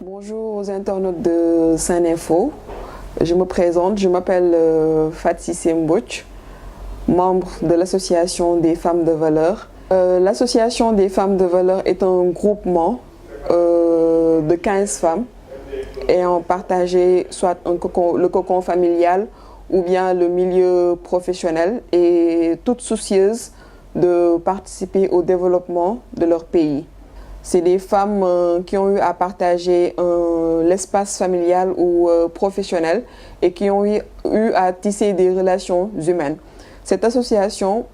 Bonjour aux internautes de Saint-Info. Je me présente, je m'appelle Fatsi Sembouch, membre de l'Association des femmes de valeur. L'Association des femmes de valeur est un groupement de 15 femmes ayant partagé soit le cocon familial ou bien le milieu professionnel et toutes soucieuses de participer au développement de leur pays. C'est des femmes qui ont eu à partager l'espace familial ou professionnel et qui ont eu à tisser des relations humaines. Cette association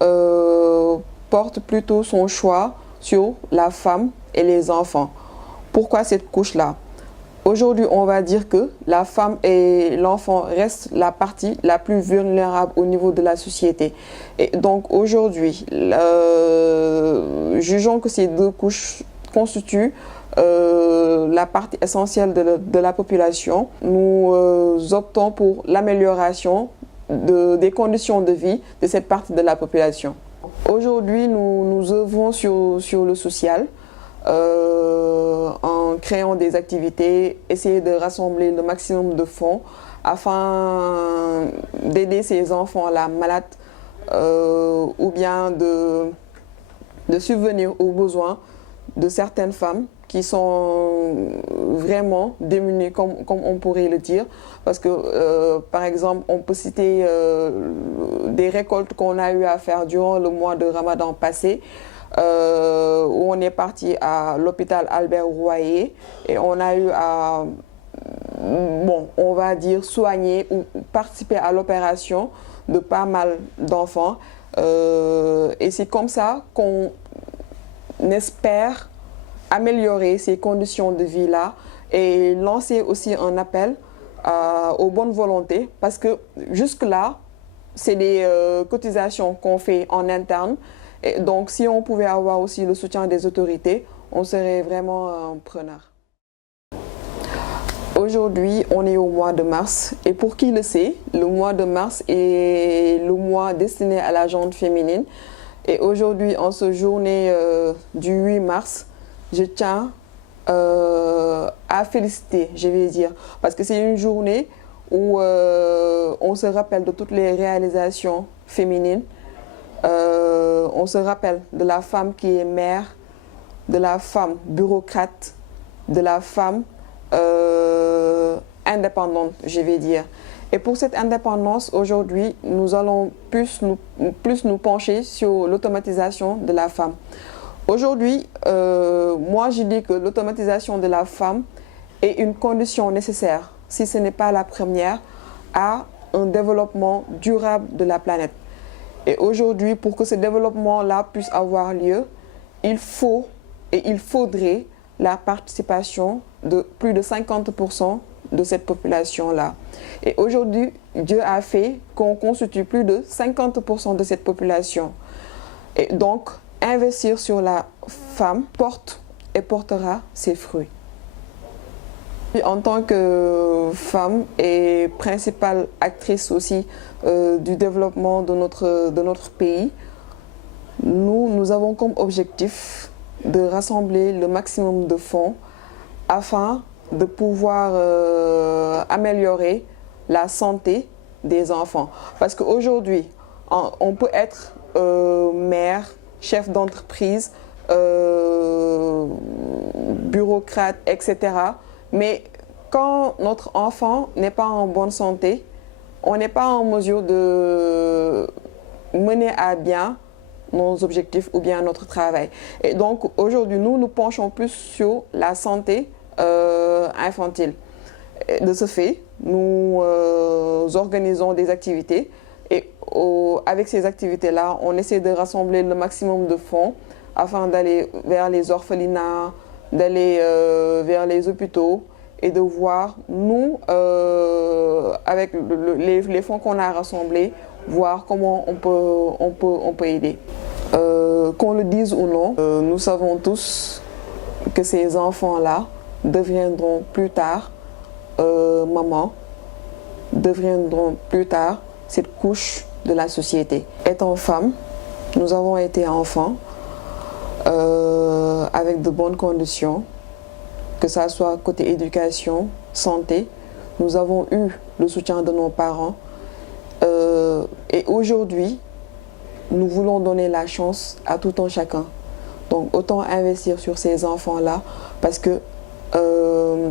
porte plutôt son choix sur la femme et les enfants. Pourquoi cette couche-là? Aujourd'hui, on va dire que la femme et l'enfant restent la partie la plus vulnérable au niveau de la société. Et donc aujourd'hui, jugeons que ces deux couches constituent la partie essentielle de la population. Nous optons pour l'amélioration des conditions de vie de cette partie de la population. Aujourd'hui, nous œuvrons sur le social. En créant des activités, essayer de rassembler le maximum de fonds afin d'aider ces enfants-là malades ou bien de subvenir aux besoins de certaines femmes qui sont vraiment démunies, comme on pourrait le dire. Parce que, par exemple, on peut citer des récoltes qu'on a eu à faire durant le mois de Ramadan passé, où on est parti à l'hôpital Albert Royer et on a eu à, on va dire, soigner ou participer à l'opération de pas mal d'enfants. Et c'est comme ça qu'on espère améliorer ces conditions de vie-là et lancer aussi un appel aux bonnes volontés parce que jusque-là, c'est des cotisations qu'on fait en interne. Et donc, si on pouvait avoir aussi le soutien des autorités, on serait vraiment preneur. Aujourd'hui, on est au mois de mars et pour qui le sait, le mois de mars est le mois destiné à la gente féminine. Et aujourd'hui, en ce journée du 8 mars, je tiens à féliciter, je vais dire, parce que c'est une journée où on se rappelle de toutes les réalisations féminines. On se rappelle de la femme qui est mère, de la femme bureaucrate, de la femme indépendante, je vais dire. Et pour cette indépendance, aujourd'hui, nous allons plus nous pencher sur l'automatisation de la femme. Aujourd'hui, moi je dis que l'automatisation de la femme est une condition nécessaire, si ce n'est pas la première, à un développement durable de la planète. Et aujourd'hui, pour que ce développement-là puisse avoir lieu, il faut et il faudrait la participation de plus de 50% de cette population-là. Et aujourd'hui, Dieu a fait qu'on constitue plus de 50% de cette population. Et donc, investir sur la femme porte et portera ses fruits. En tant que femme et principale actrice aussi du développement de notre pays, nous avons comme objectif de rassembler le maximum de fonds afin de pouvoir améliorer la santé des enfants. Parce qu'aujourd'hui, on peut être mère, chef d'entreprise, bureaucrate, etc. Mais quand notre enfant n'est pas en bonne santé, on n'est pas en mesure de mener à bien nos objectifs ou bien notre travail. Et donc aujourd'hui, nous penchons plus sur la santé infantile. Et de ce fait, nous organisons des activités et avec ces activités-là, on essaie de rassembler le maximum de fonds afin d'aller vers les orphelinats, d'aller vers les hôpitaux et de voir, nous, avec les fonds qu'on a rassemblés, voir comment on peut aider. Qu'on le dise ou non, nous savons tous que ces enfants-là deviendront plus tard maman, deviendront plus tard cette couche de la société. Étant femme, nous avons été enfants avec de bonnes conditions que ça soit côté éducation, santé. Nous avons eu le soutien de nos parents. Et aujourd'hui, nous voulons donner la chance à tout un chacun. Donc autant investir sur ces enfants-là parce que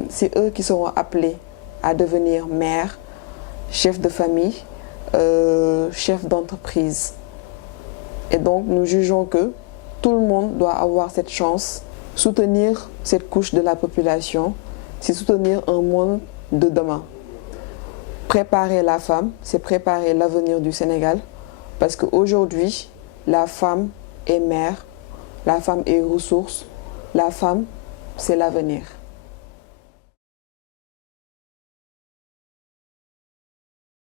c'est eux qui seront appelés à devenir mères, chefs de famille, chefs d'entreprise. Et donc nous jugeons que tout le monde doit avoir cette chance, soutenir cette couche de la population, c'est soutenir un monde de demain. Préparer la femme, c'est préparer l'avenir du Sénégal parce qu'aujourd'hui, la femme est mère, la femme est ressource, la femme, c'est l'avenir.